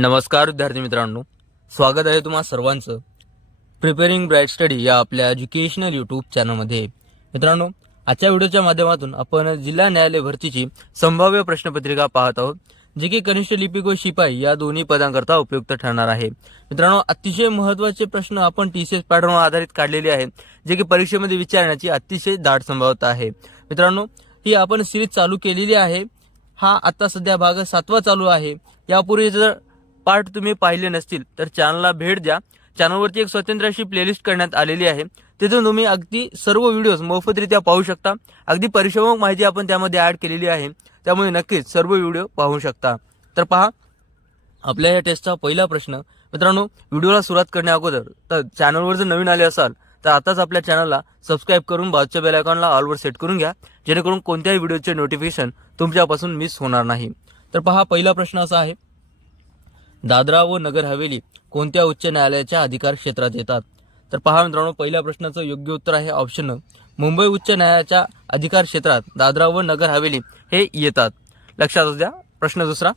नमस्कार विद्यार्थी मित्रांनो. स्वागत आहे तुम्हा सर्वांचं. प्रिपेरिंग ब्राईट स्टडी या आपल्या एज्युकेशनल यूट्यूब चॅनलमध्ये मित्रांनो आजच्या व्हिडिओच्या माध्यमातून आपण जिल्हा न्यायालय भरतीची संभाव्य प्रश्नपत्रिका पाहत आहोत जे की कनिष्ठ लिपिक व शिपाई या दोन्ही पदांकरता उपयुक्त ठरणार आहे. मित्रांनो अतिशय महत्त्वाचे प्रश्न आपण टी सी एस पॅटर्नवर आधारित काढलेले आहे जे की परीक्षेमध्ये विचारण्याची अतिशय दाट संभाव्यता आहे. मित्रांनो ही आपण सिरीज चालू केलेली आहे. हा आता सध्या भाग सातवा चालू आहे. यापूर्वी जर पार्ट तुम्ही पाहिले नसतील तर चॅनलला भेट द्या. चॅनलवरती एक स्वतंत्र अशी प्लेलिस्ट करण्यात आलेली आहे. तिथून तुम्ही अगदी सर्व व्हिडिओज मोफतरित्या पाहू शकता. अगदी परिश्रमक माहिती आपण त्यामध्ये ऍड केलेली आहे. त्यामुळे नक्कीच सर्व व्हिडिओ पाहू शकता. तर पहा आपल्या या टेस्टचा पहिला प्रश्न. मित्रांनो व्हिडिओला सुरुवात करण्या अगोदर तर चॅनलवर जर नवीन आले असाल तर आताच आपल्या चॅनलला सबस्क्राईब करून बाजूच्या बेलायकॉनला ऑलवर सेट करून घ्या. जेणेकरून कोणत्याही व्हिडिओचे नोटिफिकेशन तुमच्यापासून मिस होणार नाही. तर पहा पहिला प्रश्न असा आहे. दादरा व नगर हवेली कोणत्या उच्च न्यायालयाच्या अधिकार क्षेत्रात येतात? तर पहा मित्रांनो पहिल्या प्रश्नाचं योग्य उत्तर आहे ऑप्शन मुंबई उच्च न्यायालयाच्या अधिकार क्षेत्रात दादरा व नगर हवेली हे येतात. लक्षात असू द्या प्रश्न दुसरा.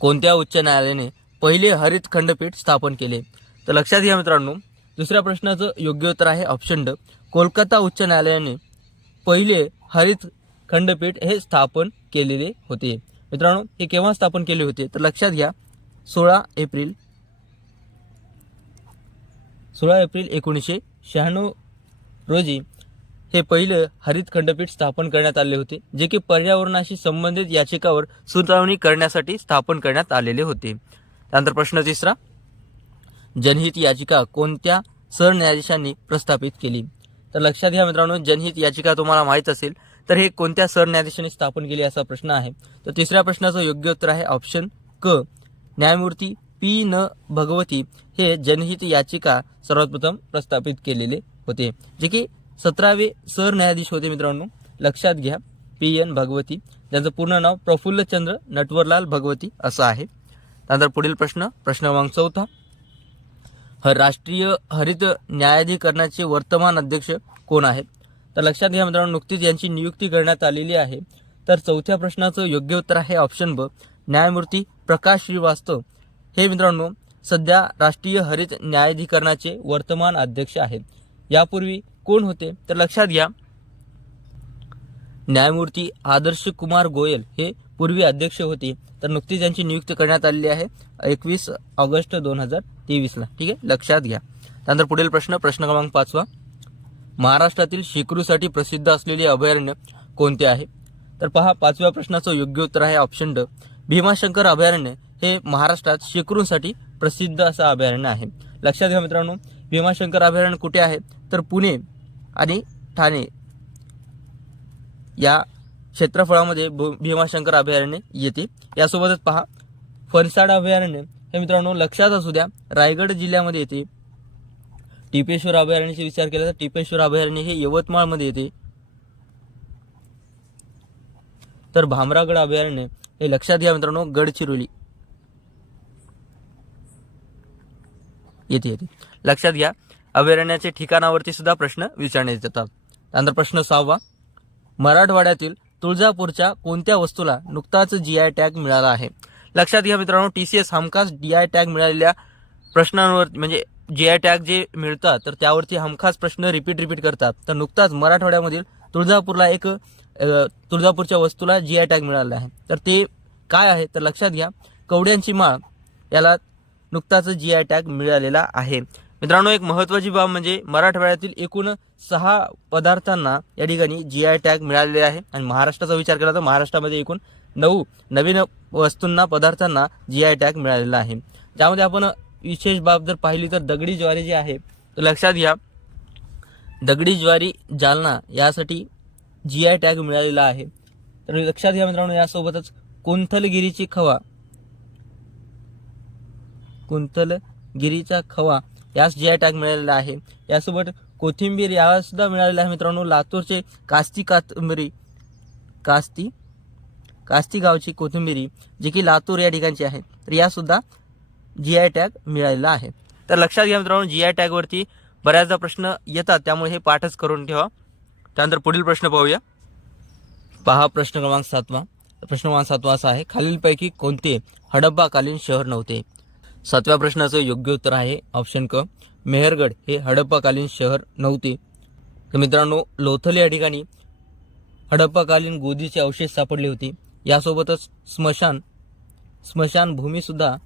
कोणत्या उच्च न्यायालयाने पहिले हरित खंडपीठ स्थापन केले? तर लक्षात घ्या मित्रांनो दुसऱ्या प्रश्नाचं योग्य उत्तर आहे ऑप्शन ड. कोलकाता उच्च न्यायालयाने पहिले हरित खंडपीठ हे स्थापन केलेले होते. मित्रांनो हे केव्हा स्थापन केले होते? तर लक्षात घ्या सोळा एप्रिल सोळा एप्रिल एकोणीसशे शहाण्णव रोजी हे पहिलं हरित खंडपीठ स्थापन करण्यात आले होते जे की पर्यावरणाशी संबंधित याचिकावर सुनावणी करण्यासाठी स्थापन करण्यात आलेले होते. त्यानंतर प्रश्न तिसरा जनहित याचिका कोणत्या सरन्यायाधीशांनी प्रस्थापित केली? तर लक्षात घ्या मित्रांनो जनहित याचिका तुम्हाला माहीत असेल तर हे कोणत्या सरन्यायाधीशाने स्थापन केली असा प्रश्न आहे? तर तिसऱ्या प्रश्नाचं योग्य उत्तर आहे ऑप्शन क. न्यायमूर्ती पी. न. भगवती हे जनहित याचिका सर्वात प्रथम प्रस्थापित केलेले होते. जे की सतरावे सरन्यायाधीश होते मित्रांनो. लक्षात घ्या. पी. एन. भगवती. ज्यांचं पूर्ण नाव प्रफुल्लचंद्र नटवरलाल भगवती असं आहे. त्यानंतर पुढील प्रश्न प्रश्न क्रमांक चौथा. ह राष्ट्रीय हरित न्यायाधिकरणाचे वर्तमान अध्यक्ष कोण आहेत? तर लक्षात घ्या मित्रांनो नुकतीच यांची नियुक्ती करण्यात आलेली आहे. तर चौथ्या प्रश्नाचं योग्य उत्तर आहे ऑप्शन ब न्यायमूर्ती प्रकाश श्रीवास्तव. हे मित्रांनो सध्या राष्ट्रीय हरित न्यायाधिकरणाचे वर्तमान अध्यक्ष आहेत. यापूर्वी कोण होते? तर लक्षात घ्या न्यायमूर्ती आदर्श कुमार गोयल हे पूर्वी अध्यक्ष होते. तर नुकतीच यांची नियुक्ती करण्यात आलेली आहे एकवीस ऑगस्ट दोन हजार तेवीसला. ठीक आहे? लक्षात घ्या. त्यानंतर पुढील प्रश्न प्रश्न क्रमांक पाचवा. महाराष्ट्रातील शेकरूसाठी प्रसिद्ध असलेले अभयारण्य कोणते आहे? तर पहा पाचव्या प्रश्नाचं योग्य उत्तर आहे ऑप्शन ड. भीमाशंकर अभयारण्य हे महाराष्ट्रात शेकरूंसाठी प्रसिद्ध असं अभयारण्य आहे. लक्षात घ्या मित्रांनो भीमाशंकर अभयारण्य कुठे आहे? तर पुणे आणि ठाणे. या क्षेत्रफळामध्ये भीमाशंकर अभयारण्य येते. यासोबतच पहा फणसाड अभयारण्य हे मित्रांनो लक्षात असू द्या रायगड जिल्ह्यामध्ये येते. टिपेश्वर अभयारण्याचा विचार केला तर टिपेश्वर अभयारण्य हे यवतमाळमध्ये येते. तर भामरागड अभयारण्य हे लक्षात घ्या मित्रांनो गडचिरोली. येते येते. लक्षात घ्या अभयारण्याचे ठिकाणावरती सुद्धा प्रश्न विचारण्यात येतात त्यानंतर प्रश्न सहावा मराठवाड्यातील तुळजापूरच्या कोणत्या वस्तूला नुकताच जी आय टॅग मिळाला आहे? लक्षात घ्या मित्रांनो टी सी एस हमखास डी आय टॅग मिळालेल्या प्रश्नांवर म्हणजे जी आय टॅग जे मिळतात तर त्यावरती हमखास प्रश्न रिपीट रिपीट करतात. तर नुकताच मराठवाड्यामधील तुळजापूरला एक तुळजापूरच्या वस्तूला जी आय टॅग मिळाला आहे. तर ते काय आहे? तर लक्षात घ्या कवड्यांची माळ याला नुकताच जी आय टॅग मिळालेला आहे. मित्रांनो एक महत्त्वाची बाब म्हणजे मराठवाड्यातील एकूण सहा पदार्थांना या ठिकाणी जी आय टॅग मिळालेले आहे. आणि महाराष्ट्राचा विचार केला तर महाराष्ट्रामध्ये एकूण नऊ नवीन वस्तूंना पदार्थांना जी आय टॅग मिळालेला आहे. त्यामध्ये आपण विशेष बाब जर पाहिली तर दगडी ज्वारी जी आहे तर लक्षात घ्या दगडी ज्वारी जालना यासाठी जी आय टॅग मिळालेला आहे. तर लक्षात घ्या मित्रांनो यासोबतच कुंथलगिरीची खवा कुंथलगिरीचा खवा यास जी आय टॅग मिळालेला आहे. यासोबत कोथिंबीर याला सुद्धा मिळालेला आहे मित्रांनो लातूरचे कास्ती कातंबरी कास्ती कास्ती गावची कोथिंबिरी जी की लातूर या ठिकाणची आहे. तर यासुद्धा जी आय टॅग मिळालेला आहे. तर लक्षात घ्या मित्रांनो जी आय टॅगवरती बऱ्याचदा प्रश्न येतात त्यामुळे हे पाठच करून ठेवा. त्यानंतर पुढील प्रश्न पाहूया. पहा प्रश्न क्रमांक सातवा. प्रश्न क्रमांक सातवा असा आहे खालीलपैकी कोणते हडप्पाकालीन शहर नव्हते? सातव्या प्रश्नाचं योग्य उत्तर आहे ऑप्शन क मेहरगड हे हडप्पाकालीन शहर नव्हते. तर मित्रांनो लोथल या ठिकाणी हडप्पाकालीन गोदीचे अवशेष सापडले होते. यासोबतच स्मशान स्मशान भूमीसुद्धा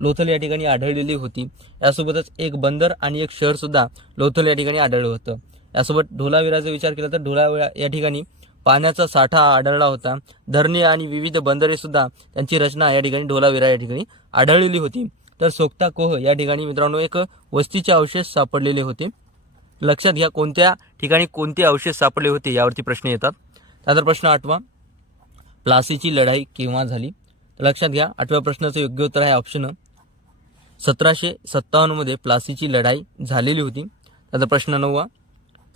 लोथल या ठिकाणी आढळलेली होती. यासोबतच एक बंदर आणि एक शहरसुद्धा लोथल या ठिकाणी आढळलं होतं. यासोबत ढोलावीराचा विचार केला तर ढोलावीरा या ठिकाणी पाण्याचा साठा आढळला होता. धरणे आणि विविध बंदरेसुद्धा त्यांची रचना या ठिकाणी ढोलावीरा या ठिकाणी आढळलेली होती. तर सोक्ता कोह या ठिकाणी मित्रांनो एक वस्तीचे अवशेष सापडलेले होते. लक्षात घ्या कोणत्या ठिकाणी कोणते अवशेष सापडले होते यावरती प्रश्न येतात. त्यानंतर प्रश्न आठवा. प्लासीची लढाई केव्हा झाली? लक्षात घ्या आठव्या प्रश्नाचं योग्य उत्तर आहे ऑप्शन सतराशे सत्तावन्नमध्ये प्लासीची लढाई झालेली होती. त्याचा प्रश्न नववा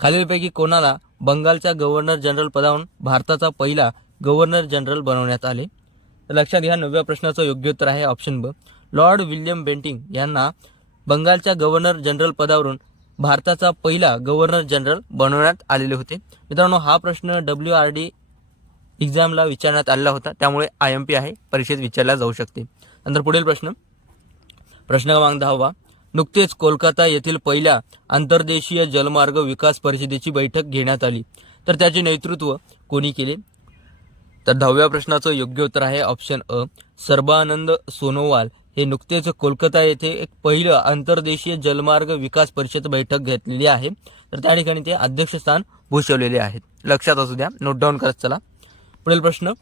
खालीलपैकी कोणाला बंगालच्या गव्हर्नर जनरल पदावरून भारताचा पहिला गव्हर्नर जनरल बनवण्यात आले? तर लक्षात घ्या नवव्या प्रश्नाचं योग्य उत्तर आहे ऑप्शन ब. लॉर्ड विल्यम बेंटिंग यांना बंगालच्या गव्हर्नर जनरल पदावरून भारताचा पहिला गव्हर्नर जनरल बनवण्यात आलेले होते. मित्रांनो हा प्रश्न डब्ल्यू आर डी एक्झामला विचारण्यात आलेला होता. त्यामुळे आय एम पी आहे परीक्षेत विचारला जाऊ शकते. नंतर पुढील प्रश्न प्रश्न क्रमांक दहावा नुकतेच कोलकाता येथील पहिल्या आंतरदेशीय जलमार्ग विकास परिषदेची बैठक घेण्यात आली. तर त्याचे नेतृत्व कोणी केले? तर दहाव्या प्रश्नाचं योग्य उत्तर आहे ऑप्शन अ सर्बानंद सोनोवाल. हे नुकतेच कोलकाता येथे एक पहिलं आंतरदेशीय जलमार्ग विकास परिषद बैठक घेतलेली आहे. तर त्या ठिकाणी ते अध्यक्षस्थान भूषवलेले आहेत. लक्षात असू द्या. नोट डाऊन करत चला. पुढील प्रश्न.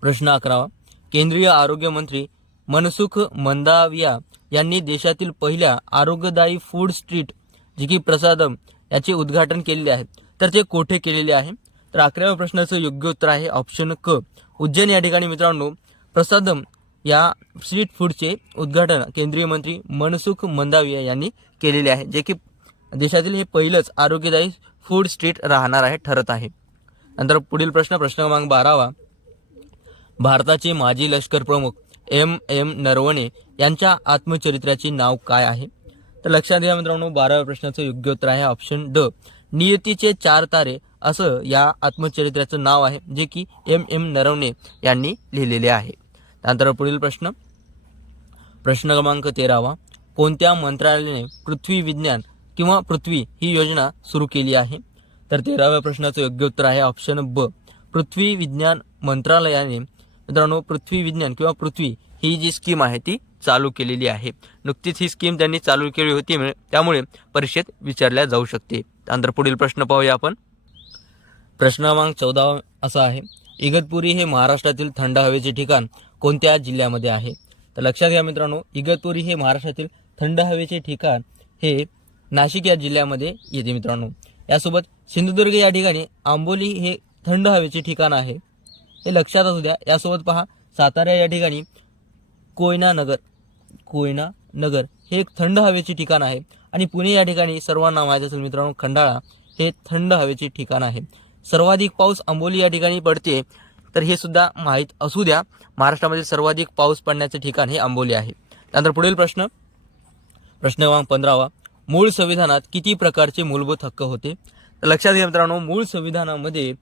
प्रश्न अकरावा केंद्रीय आरोग्य मंत्री मनसुख मंदाविया यांनी देशातील पहिल्या आरोग्यदायी फूड स्ट्रीट जी की प्रसादम याचे उद्घाटन केलेले आहे. तर ते कोठे केलेले आहे? तर अकराव्या प्रश्नाचं योग्य उत्तर आहे ऑप्शन क. उज्जैन या ठिकाणी मित्रांनो प्रसादम या स्ट्रीट फूडचे उद्घाटन केंद्रीय मंत्री मनसुख मंदाविया यांनी केलेले आहे जे की देशातील हे पहिलंच आरोग्यदायी फूड स्ट्रीट राहणार आहे ठरत आहे. नंतर पुढील प्रश्न प्रश्न क्रमांक बारावा. भारताचे माजी लष्कर प्रमुख एम एम नरवणे यांच्या आत्मचरित्राचे नाव काय आहे? तर लक्षात घ्या मित्रांनो बाराव्या प्रश्नाचं योग्य उत्तर आहे ऑप्शन ड. नियतीचे चार तारे असं या आत्मचरित्राचं नाव आहे जे की एम एम नरवणे यांनी लिहिलेले आहे. त्यानंतर पुढील प्रश्न. प्रश्न क्रमांक तेरावा. कोणत्या मंत्रालयाने पृथ्वी विज्ञान किंवा पृथ्वी ही योजना सुरू केली आहे? तर तेराव्या प्रश्नाचं योग्य उत्तर आहे ऑप्शन ब. पृथ्वी विज्ञान मंत्रालयाने मित्रांनो पृथ्वी विज्ञान किंवा पृथ्वी ही जी स्कीम आहे ती चालू केलेली आहे. नुकतीच ही स्कीम त्यांनी चालू केली होती म्हणजे त्यामुळे परीक्षेत विचारल्या जाऊ शकते. त्यानंतर पुढील प्रश्न पाहूया आपण. प्रश्न क्रमांक चौदा असा आहे. इगतपुरी हे महाराष्ट्रातील थंड हवेचे ठिकाण कोणत्या जिल्ह्यामध्ये आहे? तर लक्षात घ्या मित्रांनो इगतपुरी हे महाराष्ट्रातील थंड हवेचे ठिकाण हे नाशिक या जिल्ह्यामध्ये येते मित्रांनो. यासोबत सिंधुदुर्ग या ठिकाणी आंबोली हे थंड हवेचे ठिकाण आहे. हे लक्षात असू द्या. यासोबत पहा सातारा या ठिकाणी कोयना नगर कोयना नगर हे एक थंड हवेचे ठिकाण आहे. आणि पुणे या ठिकाणी सर्वांना माहीत असेल मित्रांनो खंडाळा हे थंड हवेचे ठिकाण आहे. सर्वाधिक पाऊस आंबोली या ठिकाणी पडते तर हे सुद्धा माहीत असू द्या. महाराष्ट्रामध्ये सर्वाधिक पाऊस पडण्याचे ठिकाण हे आंबोली आहे. त्यानंतर पुढील प्रश्न. प्रश्न क्रमांक पंधरावा. मूळ संविधानात किती प्रकारचे मूलभूत हक्क होते? तर लक्षात घ्या मित्रांनो मूळ संविधानामध्ये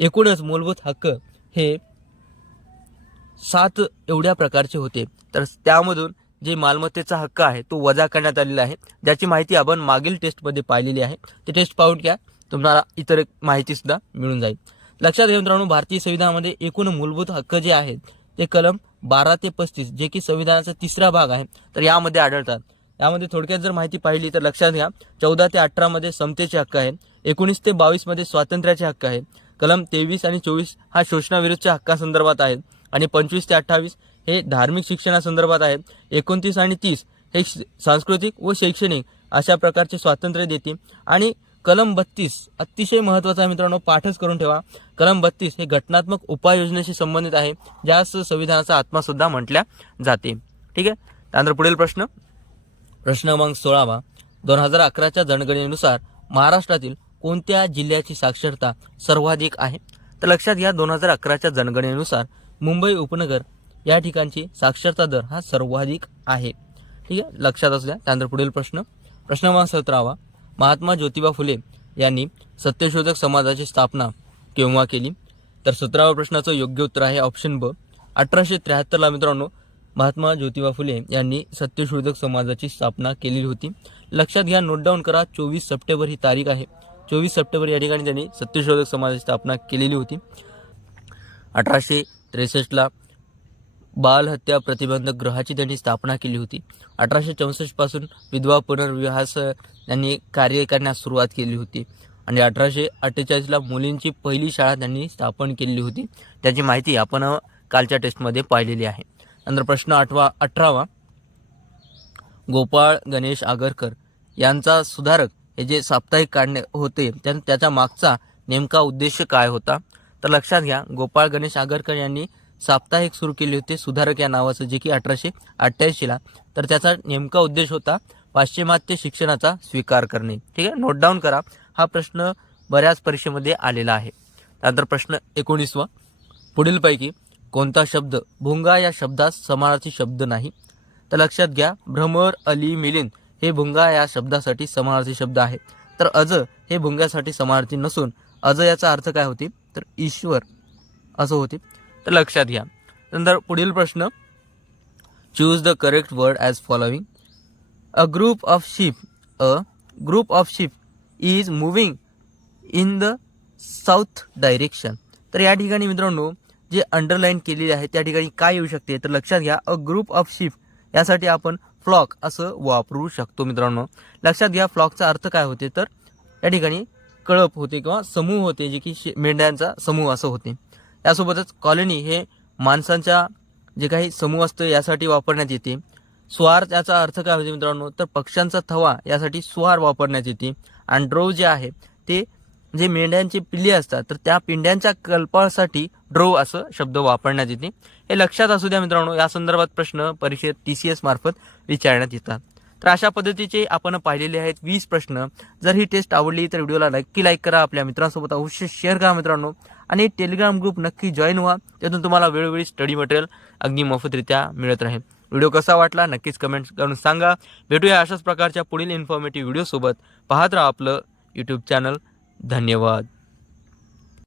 एकूणच मूलभूत हक्क हे सात एवढ्या प्रकारचे होते. तर त्यामधून जे मालमत्तेचा हक्क आहे तो वजा करण्यात आलेला आहे. ज्याची माहिती आपण मागील टेस्टमध्ये पाहिलेली आहे. ते टेस्ट पाहून घ्या. तुम्हाला इतर एक मिळून जाईल. लक्षात घ्या मित्रांनो भारतीय संविधानामध्ये एकूण मूलभूत हक्क जे आहेत ते कलम बारा ते पस्तीस जे की संविधानाचा तिसरा भाग आहे. तर यामध्ये आढळतात. यामध्ये थोडक्यात जर माहिती पाहिली तर लक्षात घ्या. चौदा ते अठरामध्ये समतेचे हक्क आहे. एकोणीस ते बावीसमध्ये स्वातंत्र्याचे हक्क आहे. कलम तेवीस आणि चोवीस हा शोषणाविरुद्धच्या हक्कासंदर्भात आहेत आणि पंचवीस ते अठ्ठावीस हे धार्मिक शिक्षणासंदर्भात आहेत. एकोणतीस आणि तीस हे श- सांस्कृतिक व शैक्षणिक अशा प्रकारचे स्वातंत्र्य देते आणि कलम बत्तीस अतिशय महत्त्वाचा आहे मित्रांनो पाठच करून ठेवा. कलम बत्तीस हे घटनात्मक उपाययोजनेशी संबंधित आहे. ज्यास संविधानाचा आत्मासुद्धा म्हटल्या जाते. ठीक आहे? त्यानंतर पुढील प्रश्न. प्रश्न क्रमांक सोळावा. दोन हजार अकराच्या जनगणनेनुसार महाराष्ट्रातील कोणत्या जिल्ह्याची साक्षरता सर्वाधिक आहे? तर लक्षात घ्या दोन हजार अकराच्या जनगणनेनुसार मुंबई उपनगर या ठिकाणची साक्षरता दर हा सर्वाधिक आहे. ठीक आहे? लक्षात असल्या त्यानंतर पुढील प्रश्न. प्रश्न क्रमांक सतरावा महात्मा ज्योतिबा फुले यांनी सत्यशोधक समाजाची स्थापना केव्हा केली? तर सतराव्या प्रश्नाचं योग्य उत्तर आहे ऑप्शन ब. अठराशे त्र्याहत्तरला मित्रांनो महात्मा ज्योतिबा फुले यांनी सत्यशोधक समाजाची स्थापना केलेली होती. लक्षात घ्या नोट डाऊन करा चोवीस सप्टेंबर ही तारीख आहे. चोवीस सप्टेंबर या ठिकाणी त्यांनी सत्यशोधक समाजाची स्थापना केलेली होती. अठराशे त्रेसष्टला बालहत्या प्रतिबंधक गृहाची त्यांनी स्थापना केली होती. अठराशे चौसष्टपासून विधवा पुनर्विवाहास त्यांनी कार्य करण्यास सुरुवात केली होती. आणि अठराशे अठ्ठेचाळीसला मुलींची पहिली शाळा त्यांनी स्थापन केलेली होती. त्याची माहिती आपण कालच्या टेस्टमध्ये पाहिलेली आहे. नंतर प्रश्न आठवा अठरावा. गोपाळ गणेश आगरकर यांचा सुधारक हे जे साप्ताहिक काढणे होते त्यां त्याच्या मागचा नेमका उद्देश काय होता? तर लक्षात घ्या गोपाळ गणेश आगरकर यांनी साप्ताहिक सुरू केले होते सुधारक या नावाचं जे की अठराशे अठ्ठ्याऐंशीला तर त्याचा नेमका उद्देश होता पाश्चिमात्य शिक्षणाचा स्वीकार करणे. ठीक आहे? नोट डाऊन करा. हा प्रश्न बऱ्याच परीक्षेमध्ये आलेला आहे. त्यानंतर प्रश्न एकोणीसवा. पुढीलपैकी कोणता शब्द भुंगा या शब्दास समानार्थी शब्द नाही? तर लक्षात घ्या भ्रमर अली मिलिंद हे भुंगा या शब्दासाठी समानार्थी शब्द आहे. तर अज हे भुंग्यासाठी समानार्थी नसून अज याचा अर्थ काय होती? तर ईश्वर. असं होते. तर लक्षात घ्या. नंतर पुढील प्रश्न. Choose the correct word as following a group of ship a group of ship is moving in the south direction तर या ठिकाणी मित्रांनो जे अंडरलाईन केलेले आहे त्या ठिकाणी काय येऊ शकते? तर लक्षात घ्या अ ग्रुप ऑफ शिप यासाठी आपण फ्लॉक असं वापरू शकतो मित्रांनो. लक्षात घ्या फ्लॉकचा अर्थ काय होते? तर या ठिकाणी कळप होते किंवा समूह होते जे की शे- मेंढ्यांचा समूह असं होते. त्यासोबतच कॉलनी हे माणसांच्या जे काही समूह असतं यासाठी वापरण्यात येते. स्वार याचा अर्थ काय होते मित्रांनो? तर पक्ष्यांचा थवा यासाठी स्वार वापरण्यात येते. आणि जे आहे ते जे मेंढ्यांचे पिल्ले असतात तर त्या पिंड्यांच्या कल्पासाठी ड्रोव असं शब्द वापरण्यात येते. हे लक्षात असू द्या मित्रांनो या संदर्भात प्रश्न परीक्षेत टी सी एस मार्फत विचारण्यात येतात. तर अशा पद्धतीचे आपण पाहिलेले आहेत वीस प्रश्न. जर ही टेस्ट आवडली तर व्हिडिओला नक्की लाईक करा आपल्या मित्रांसोबत अवश्य शेअर करा मित्रांनो. आणि टेलिग्राम ग्रुप नक्की जॉईन व्हा त्यातून तुम्हाला वेळोवेळी स्टडी मटेरियल अगदी मोफतरित्या मिळत राहील. व्हिडिओ कसा वाटला नक्कीच कमेंट करून सांगा. भेटूया अशाच प्रकारच्या पुढील इन्फॉर्मेटिव्ह व्हिडिओसोबत पाहत राहा आपलं यूट्यूब चॅनल धन्यवाद.